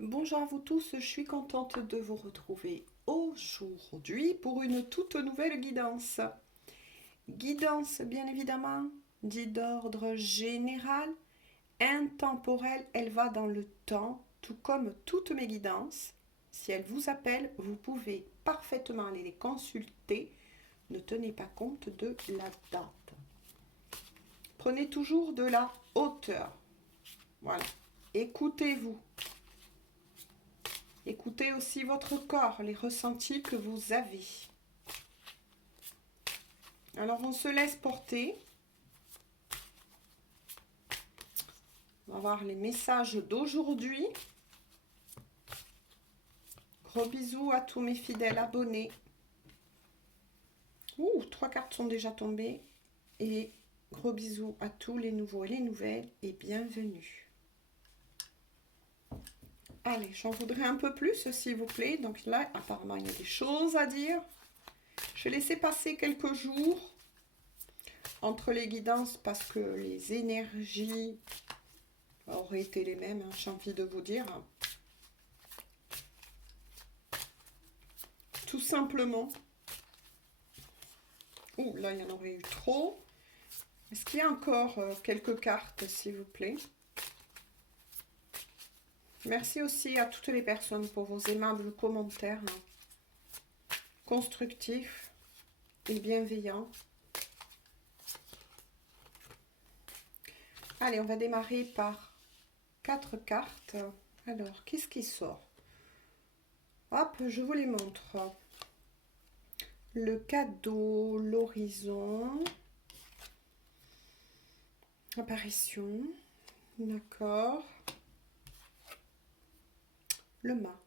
Bonjour à vous tous, je suis contente de vous retrouver aujourd'hui pour une toute nouvelle guidance. Guidance, bien évidemment, dit d'ordre général, intemporelle, elle va dans le temps, tout comme toutes mes guidances. Si elles vous appellent, vous pouvez parfaitement aller les consulter. Ne tenez pas compte de la date. Prenez toujours de la hauteur. Voilà. Écoutez-vous. Écoutez aussi votre corps, les ressentis que vous avez. Alors on se laisse porter. On va voir les messages d'aujourd'hui. Gros bisous à tous mes fidèles abonnés. Ouh, 3 cartes sont déjà tombées. Et gros bisous à tous les nouveaux et les nouvelles et bienvenue. Allez, j'en voudrais un peu plus, s'il vous plaît. Donc là, apparemment, il y a des choses à dire. Je vais laisser passer quelques jours entre les guidances parce que les énergies auraient été les mêmes, hein, j'ai envie de vous dire. Tout simplement. Ouh, là, il y en aurait eu trop. Est-ce qu'il y a encore quelques cartes, s'il vous plaît? Merci aussi à toutes les personnes pour vos aimables commentaires, hein, constructifs et bienveillants. Allez, on va démarrer par 4 cartes. Alors, qu'est-ce qui sort? Hop, je vous les montre. Le cadeau, l'horizon, apparition, d'accord. Le mât.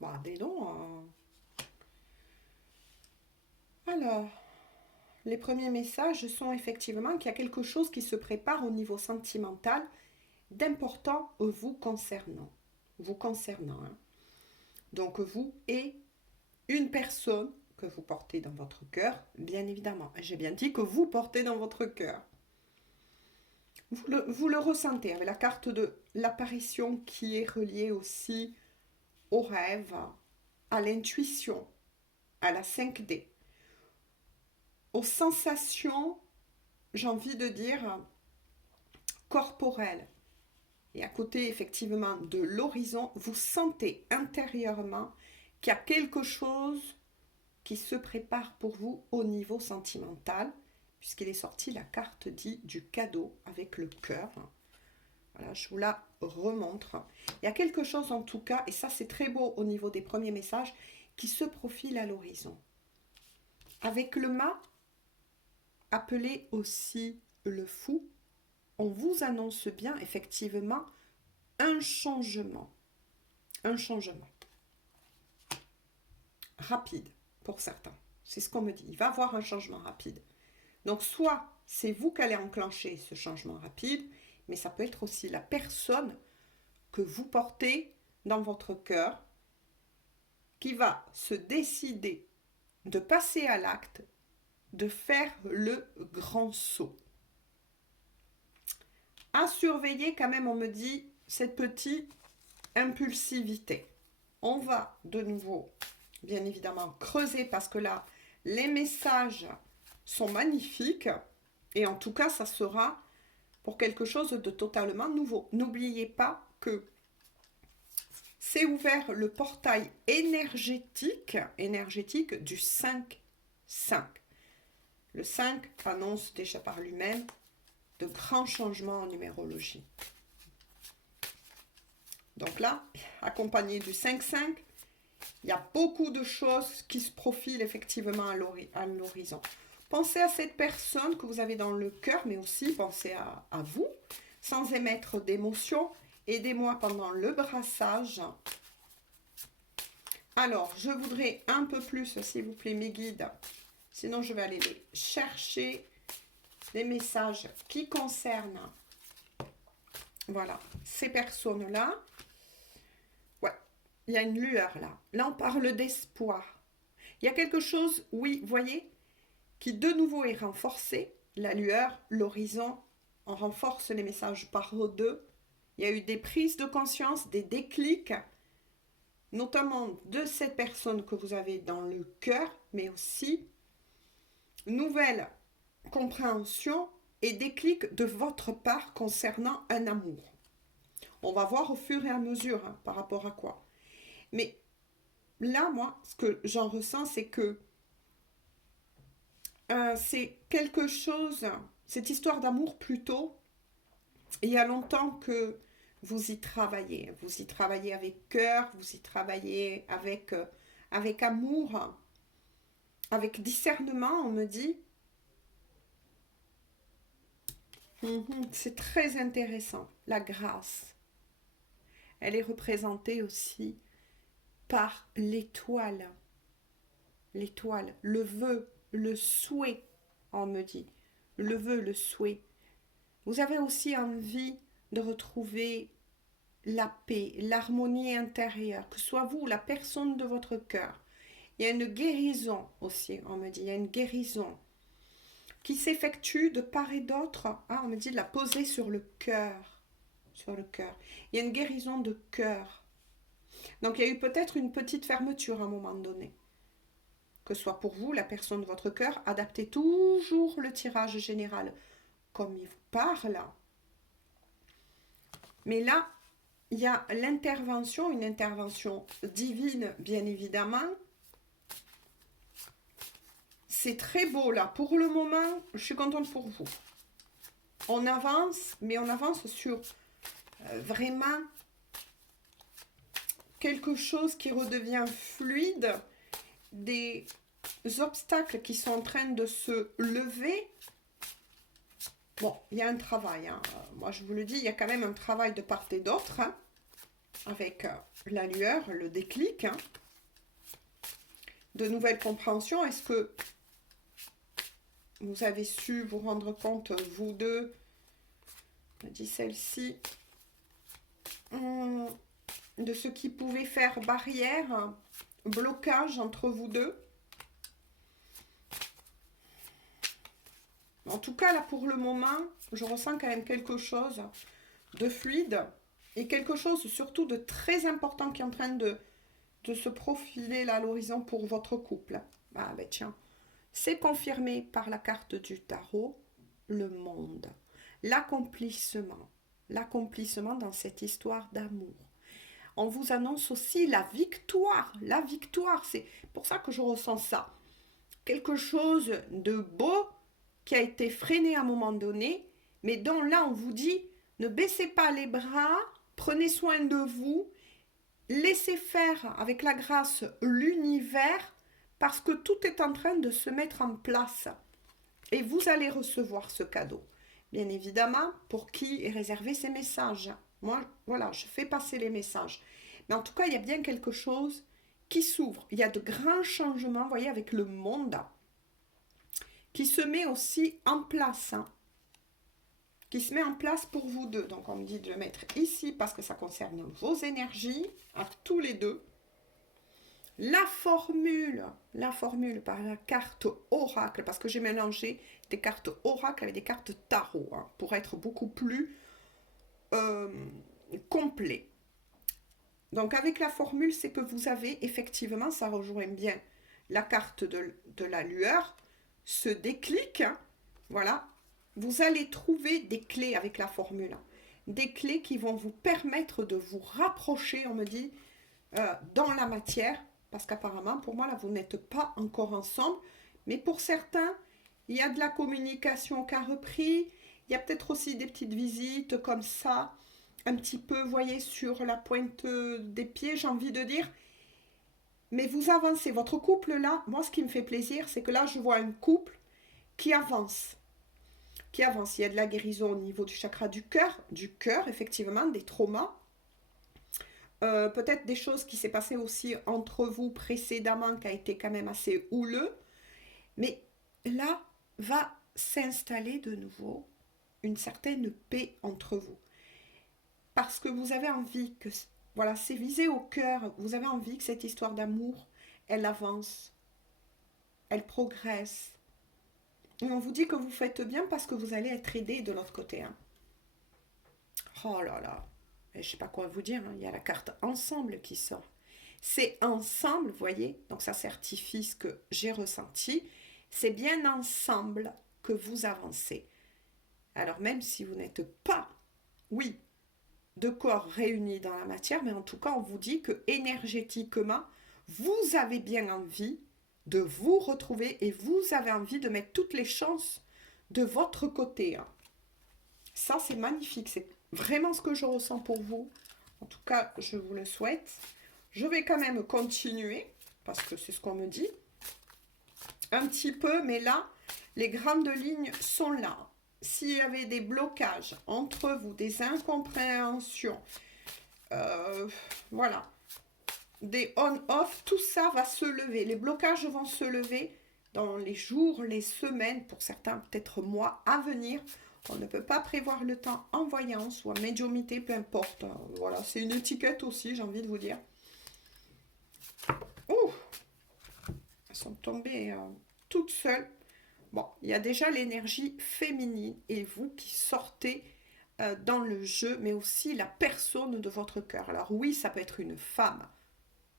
Bah, dis donc. Alors, les premiers messages sont effectivement qu'il y a quelque chose qui se prépare au niveau sentimental d'important vous concernant. Vous concernant. Hein. Donc, vous et une personne que vous portez dans votre cœur, bien évidemment. J'ai bien dit que vous portez dans votre cœur. Vous le ressentez avec la carte de l'apparition qui est reliée aussi au rêve, à l'intuition, à la 5D, aux sensations, j'ai envie de dire, corporelles. Et à côté, effectivement, de l'horizon, vous sentez intérieurement qu'il y a quelque chose qui se prépare pour vous au niveau sentimental, puisqu'il est sorti la carte dit du cadeau avec le cœur. Voilà, je vous la remontre. Il y a quelque chose en tout cas, et ça c'est très beau au niveau des premiers messages, qui se profile à l'horizon. Avec le mât, appelé aussi le fou, on vous annonce bien effectivement un changement. Un changement. Rapide pour certains. C'est ce qu'on me dit. Il va y avoir un changement rapide. Donc soit c'est vous qui allez enclencher ce changement rapide, mais ça peut être aussi la personne que vous portez dans votre cœur qui va se décider de passer à l'acte, de faire le grand saut. À surveiller quand même, on me dit, cette petite impulsivité. On va de nouveau, bien évidemment, creuser parce que là, les messages sont magnifiques et en tout cas, ça sera pour quelque chose de totalement nouveau. N'oubliez pas que c'est ouvert le portail énergétique du 5-5. Le 5 annonce déjà par lui-même de grands changements en numérologie. Donc là, accompagné du 5-5, il y a beaucoup de choses qui se profilent effectivement à l'horizon. Pensez à cette personne que vous avez dans le cœur, mais aussi pensez à vous, sans émettre d'émotion. Aidez-moi pendant le brassage. Alors, je voudrais un peu plus, s'il vous plaît, mes guides. Sinon, je vais aller les chercher, les messages qui concernent, voilà, ces personnes-là. Ouais, il y a une lueur là. Là, on parle d'espoir. Il y a quelque chose, oui, voyez, qui de nouveau est renforcé. La lueur, l'horizon, on renforce les messages par deux. Il y a eu des prises de conscience, des déclics, notamment de cette personne que vous avez dans le cœur, mais aussi nouvelle compréhension et déclic de votre part concernant un amour. On va voir au fur et à mesure par rapport à quoi. Mais là, moi, ce que j'en ressens, c'est que c'est quelque chose, cette histoire d'amour plutôt, il y a longtemps que vous y travaillez. Vous y travaillez avec cœur, vous y travaillez avec amour, avec discernement, on me dit. C'est très intéressant. La grâce, elle est représentée aussi par l'étoile. L'étoile, le vœu, le souhait, on me dit. Le vœu, le souhait. Vous avez aussi envie de retrouver la paix, l'harmonie intérieure, que ce soit vous ou la personne de votre cœur. Il y a une guérison aussi, on me dit. Il y a une guérison qui s'effectue de part et d'autre. Ah, on me dit de la poser sur le cœur. Sur le cœur. Il y a une guérison de cœur. Donc il y a eu peut-être une petite fermeture à un moment donné. Que ce soit pour vous, la personne de votre cœur, adaptez toujours le tirage général comme il vous parle. Mais là, il y a l'intervention, une intervention divine, bien évidemment. C'est très beau là. Pour le moment, je suis contente pour vous. On avance, mais on avance sur vraiment quelque chose qui redevient fluide, des obstacles qui sont en train de se lever. Bon, il y a un travail. Moi, je vous le dis, il y a quand même un travail de part et d'autre, avec la lueur, le déclic, de nouvelles compréhensions. Est-ce que vous avez su vous rendre compte, vous deux, me dit celle-ci, de ce qui pouvait faire barrière, blocage entre vous deux? En tout cas, là, pour le moment, je ressens quand même quelque chose de fluide et quelque chose surtout de très important qui est en train de se profiler là à l'horizon pour votre couple. Ah ben tiens, c'est confirmé par la carte du tarot, le monde, l'accomplissement dans cette histoire d'amour. On vous annonce aussi la victoire, c'est pour ça que je ressens ça. Quelque chose de beau qui a été freiné à un moment donné, mais dont là on vous dit, ne baissez pas les bras, prenez soin de vous, laissez faire avec la grâce l'univers, parce que tout est en train de se mettre en place. Et vous allez recevoir ce cadeau. Bien évidemment, pour qui est réservé ces messages. Moi, voilà, je fais passer les messages. Mais en tout cas, il y a bien quelque chose qui s'ouvre. Il y a de grands changements, vous voyez, avec le monde, qui se met aussi en place. Qui se met en place pour vous deux. Donc, on me dit de le mettre ici parce que ça concerne vos énergies, à tous les deux. La formule par la carte oracle, parce que j'ai mélangé des cartes oracle avec des cartes tarot, pour être beaucoup plus complet. Donc avec la formule, c'est que vous avez effectivement, ça rejoint bien la carte de la lueur, ce déclic, voilà, vous allez trouver des clés avec la formule, des clés qui vont vous permettre de vous rapprocher, on me dit, dans la matière, parce qu'apparemment, pour moi, là, vous n'êtes pas encore ensemble. Mais pour certains, il y a de la communication qui a repris. Il y a peut-être aussi des petites visites comme ça, un petit peu, vous voyez, sur la pointe des pieds, j'ai envie de dire. Mais vous avancez. Votre couple, là, moi, ce qui me fait plaisir, c'est que là, je vois un couple qui avance. Qui avance. Il y a de la guérison au niveau du chakra du cœur, effectivement, des traumas. Peut-être des choses qui s'est passées aussi entre vous précédemment qui a été quand même assez houleux, mais là va s'installer de nouveau une certaine paix entre vous parce que vous avez envie que, voilà, c'est visé au cœur, vous avez envie que cette histoire d'amour elle avance, elle progresse, et on vous dit que vous faites bien parce que vous allez être aidé de l'autre côté, Oh là là, je ne sais pas quoi vous dire, hein, il y a la carte ensemble qui sort. C'est ensemble, vous voyez, donc ça certifie ce que j'ai ressenti. C'est bien ensemble que vous avancez. Alors même si vous n'êtes pas, oui, de corps réunis dans la matière, mais en tout cas, on vous dit que énergétiquement, vous avez bien envie de vous retrouver et vous avez envie de mettre toutes les chances de votre côté, hein. Ça, c'est magnifique. C'est vraiment ce que je ressens pour vous. En tout cas, je vous le souhaite. Je vais quand même continuer, parce que c'est ce qu'on me dit. Un petit peu, mais là, les grandes lignes sont là. S'il y avait des blocages entre vous, des incompréhensions, voilà, des on-off, tout ça va se lever. Les blocages vont se lever dans les jours, les semaines, pour certains peut-être mois à venir. On ne peut pas prévoir le temps en voyance ou en médiumnité, peu importe. Voilà, c'est une étiquette aussi, j'ai envie de vous dire. Ouh, elles sont tombées toutes seules. Bon, il y a déjà l'énergie féminine et vous qui sortez dans le jeu, mais aussi la personne de votre cœur. Alors oui, ça peut être une femme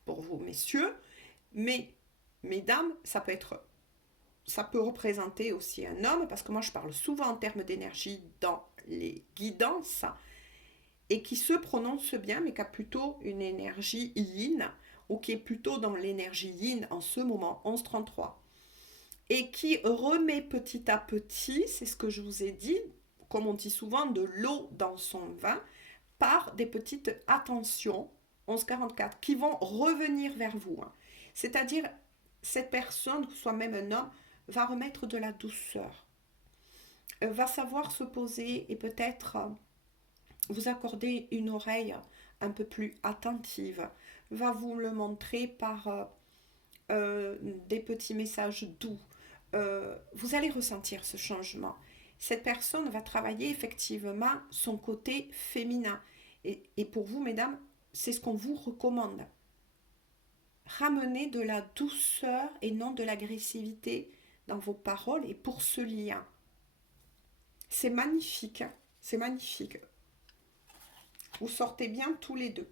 pour vous, messieurs, mais mesdames, ça peut représenter aussi un homme, parce que moi je parle souvent en termes d'énergie dans les guidances, et qui se prononce bien, mais qui a plutôt une énergie yin, ou qui est plutôt dans l'énergie yin en ce moment, 1133, et qui remet petit à petit, c'est ce que je vous ai dit, comme on dit souvent, de l'eau dans son vin, par des petites attentions, 1144, qui vont revenir vers vous, hein. C'est-à-dire, cette personne, soit même un homme, va remettre de la douceur, va savoir se poser et peut-être vous accorder une oreille un peu plus attentive, va vous le montrer par des petits messages doux. Vous allez ressentir ce changement. Cette personne va travailler effectivement son côté féminin. Et pour vous, mesdames, c'est ce qu'on vous recommande. Ramenez de la douceur et non de l'agressivité dans vos paroles et pour ce lien. C'est magnifique, hein, c'est magnifique. Vous sortez bien tous les deux.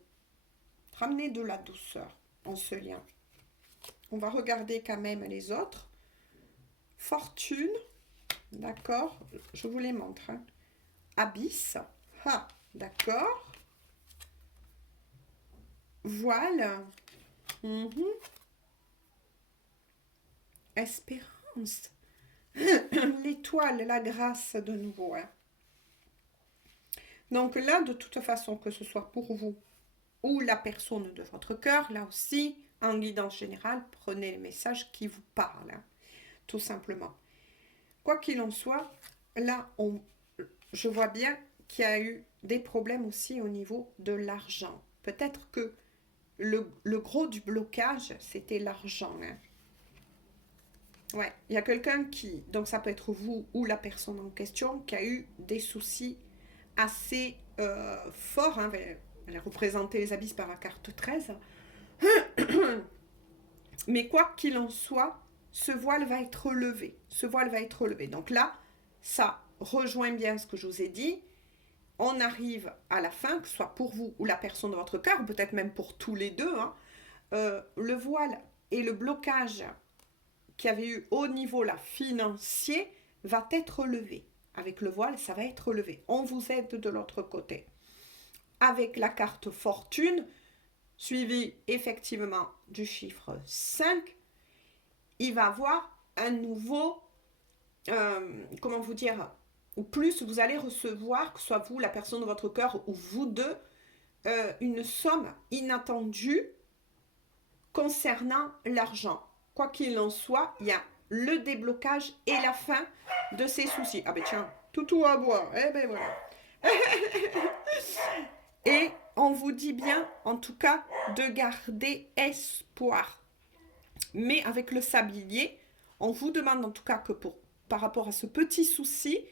Ramenez de la douceur en ce lien. On va regarder quand même les autres. Fortune, d'accord, je vous les montre, hein. Abysse, ah, d'accord. Voile, espérance, l'étoile, la grâce de nouveau, hein. Donc là, de toute façon, que ce soit pour vous ou la personne de votre cœur, là aussi, en guidance générale, prenez les messages qui vous parlent, hein, tout simplement. Quoi qu'il en soit, là, je vois bien qu'il y a eu des problèmes aussi au niveau de l'argent. Peut-être que le gros du blocage, c'était l'argent, hein. Ouais, il y a quelqu'un qui, donc ça peut être vous ou la personne en question, qui a eu des soucis assez forts, hein. Elle a représenté les abysses par la carte 13. Mais quoi qu'il en soit, ce voile va être levé. Ce voile va être levé. Donc là, ça rejoint bien ce que je vous ai dit. On arrive à la fin, que ce soit pour vous ou la personne de votre cœur, ou peut-être même pour tous les deux, hein. Le voile et le blocage qu'il y avait eu au niveau là, financier va être levé. Avec le voile, ça va être levé. On vous aide de l'autre côté. Avec la carte fortune, suivi effectivement du chiffre 5, il va avoir un nouveau, comment vous dire, ou plus vous allez recevoir, que ce soit vous, la personne de votre cœur, ou vous deux, une somme inattendue concernant l'argent. Quoi qu'il en soit, il y a le déblocage et la fin de ces soucis. Ah ben tiens, toutou à boire, eh ben voilà. Et on vous dit bien, en tout cas, de garder espoir. Mais avec le sablier, on vous demande en tout cas que par rapport à ce petit souci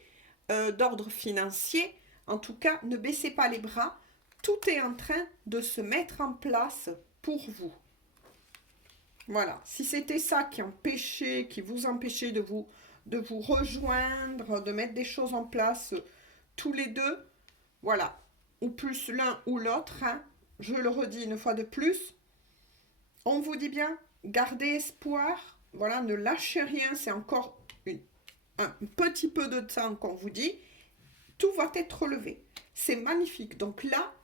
d'ordre financier, en tout cas, ne baissez pas les bras. Tout est en train de se mettre en place pour vous. Voilà. Si c'était ça qui vous empêchait de vous rejoindre, de mettre des choses en place tous les deux, voilà. ou plus l'un ou l'autre, hein. Je le redis une fois de plus. On vous dit bien, gardez espoir. Voilà, ne lâchez rien. C'est encore un petit peu de temps qu'on vous dit. Tout va être relevé. C'est magnifique. Donc là,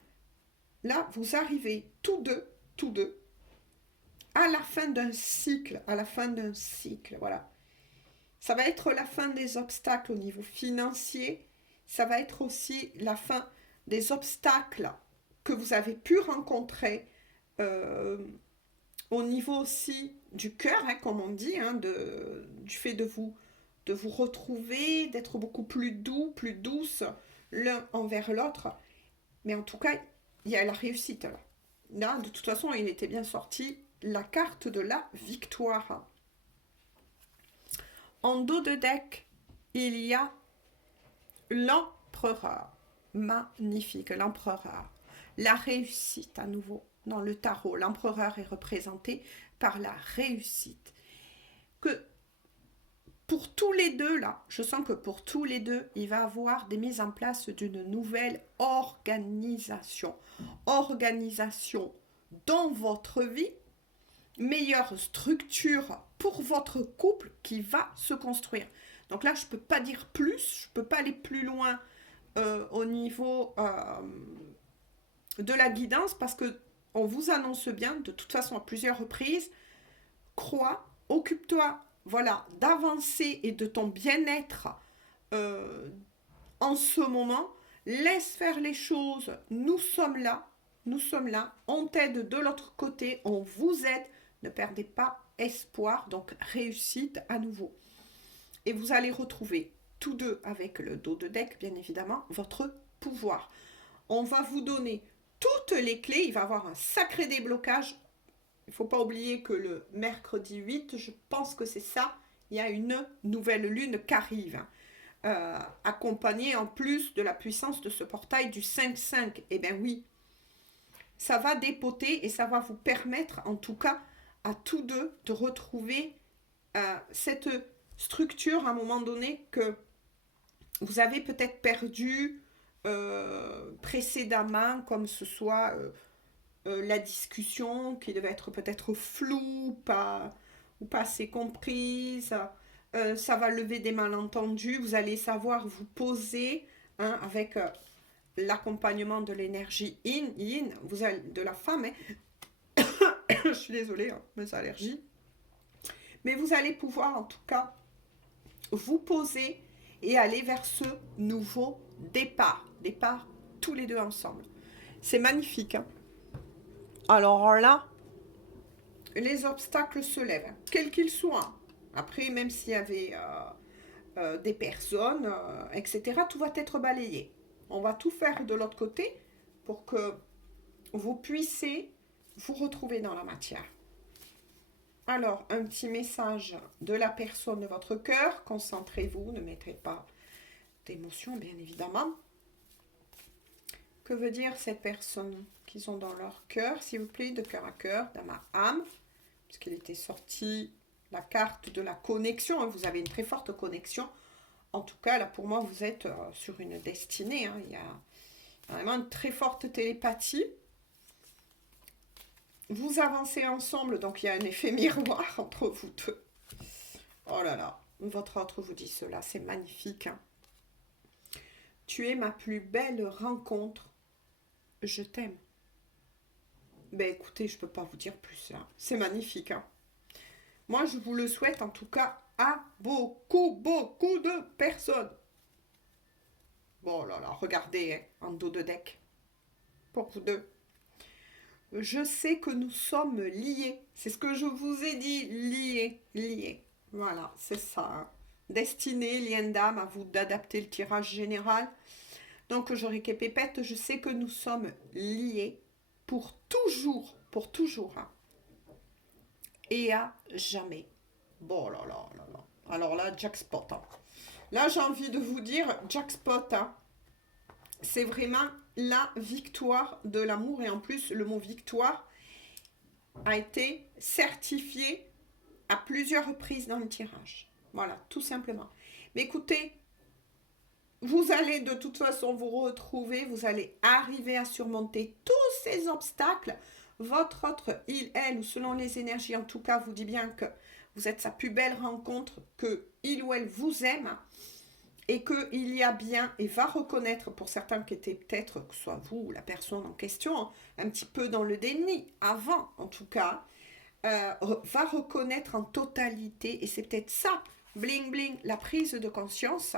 vous arrivez tous deux, à la fin d'un cycle. Voilà. Ça va être la fin des obstacles au niveau financier. Ça va être aussi la fin des obstacles que vous avez pu rencontrer au niveau aussi du cœur, hein, comme on dit, hein, du fait de vous retrouver, d'être beaucoup plus doux, plus douce l'un envers l'autre. Mais en tout cas, il y a la réussite là. Là, de toute façon, il était bien sorti la carte de la victoire. En dos de deck, il y a l'empereur. Magnifique, l'empereur. La réussite à nouveau. Dans le tarot, l'empereur est représenté par la réussite. Que pour tous les deux, là, je sens que pour tous les deux, il va y avoir des mises en place d'une nouvelle organisation. Organisation dans votre vie, meilleure structure pour votre couple qui va se construire. Donc là, je ne peux pas dire plus, je ne peux pas aller plus loin au niveau de la guidance parce que on vous annonce bien, de toute façon à plusieurs reprises, crois, occupe-toi, voilà, d'avancer et de ton bien-être en ce moment, laisse faire les choses, nous sommes là, on t'aide de l'autre côté, on vous aide, ne perdez pas espoir, donc réussite à nouveau. Et vous allez retrouver tous deux, avec le dos de deck, bien évidemment, votre pouvoir. On va vous donner toutes les clés, il va y avoir un sacré déblocage. Il ne faut pas oublier que le mercredi 8, je pense que c'est ça, il y a une nouvelle lune qui arrive. Accompagnée en plus de la puissance de ce portail du 5-5. Eh bien oui, ça va dépoter et ça va vous permettre en tout cas à tous deux de retrouver cette structure à un moment donné que vous avez peut-être perdu précédemment, comme ce soit la discussion qui devait être peut-être floue ou pas assez comprise. Ça va lever des malentendus, vous allez savoir vous poser hein, avec l'accompagnement de l'énergie yin, vous allez, de la femme. Hein. Je suis désolée, hein, mes allergies. Mais vous allez pouvoir en tout cas vous poser et aller vers ce nouveau départ. Départ tous les deux ensemble. C'est magnifique. Hein. Alors là, les obstacles se lèvent, quels qu'ils soient. Après, même s'il y avait des personnes, etc., tout va être balayé. On va tout faire de l'autre côté pour que vous puissiez vous retrouver dans la matière. Alors, un petit message de la personne de votre cœur. Concentrez-vous, ne mettez pas d'émotion, bien évidemment. Que veut dire cette personne qu'ils ont dans leur cœur, s'il vous plaît, de cœur à cœur, dans ma âme, puisqu'il était sorti la carte de la connexion. Hein, vous avez une très forte connexion. En tout cas, là, pour moi, vous êtes sur une destinée. Hein, il y a vraiment une très forte télépathie. Vous avancez ensemble, donc il y a un effet miroir entre vous deux. Oh là là, votre autre vous dit cela, c'est magnifique. Hein. Tu es ma plus belle rencontre. Je t'aime. Ben écoutez, je ne peux pas vous dire plus. Hein. C'est magnifique. Hein. Moi, je vous le souhaite en tout cas à beaucoup de personnes. Bon là là, regardez, hein, en dos de deck. Pour vous deux. Je sais que nous sommes liés. C'est ce que je vous ai dit, liés. Voilà, c'est ça. Hein. Destinée, lien d'âme, à vous d'adapter le tirage général. Donc, je répète, je sais que nous sommes liés pour toujours. Hein. Et à jamais. Bon là là là là. Alors là, jackpot. Hein. Là, j'ai envie de vous dire, jackpot, hein. C'est vraiment la victoire de l'amour. Et en plus, le mot victoire a été certifié à plusieurs reprises dans le tirage. Voilà, tout simplement. Mais écoutez, vous allez de toute façon vous retrouver, vous allez arriver à surmonter tous ces obstacles. Votre autre, il, elle, ou selon les énergies, en tout cas, vous dit bien que vous êtes sa plus belle rencontre, que il ou elle vous aime et qu'il y a bien, et va reconnaître pour certains qui étaient peut-être, que ce soit vous ou la personne en question, un petit peu dans le déni, avant en tout cas, va reconnaître en totalité, et c'est peut-être ça, bling bling, la prise de conscience,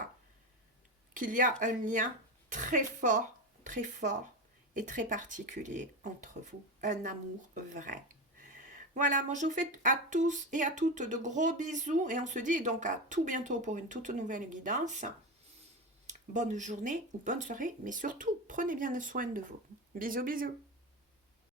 qu'il y a un lien très fort et très particulier entre vous, un amour vrai. Voilà, moi je vous fais à tous et à toutes de gros bisous et on se dit donc à tout bientôt pour une toute nouvelle guidance. Bonne journée ou bonne soirée, mais surtout prenez bien soin de vous. Bisous bisous.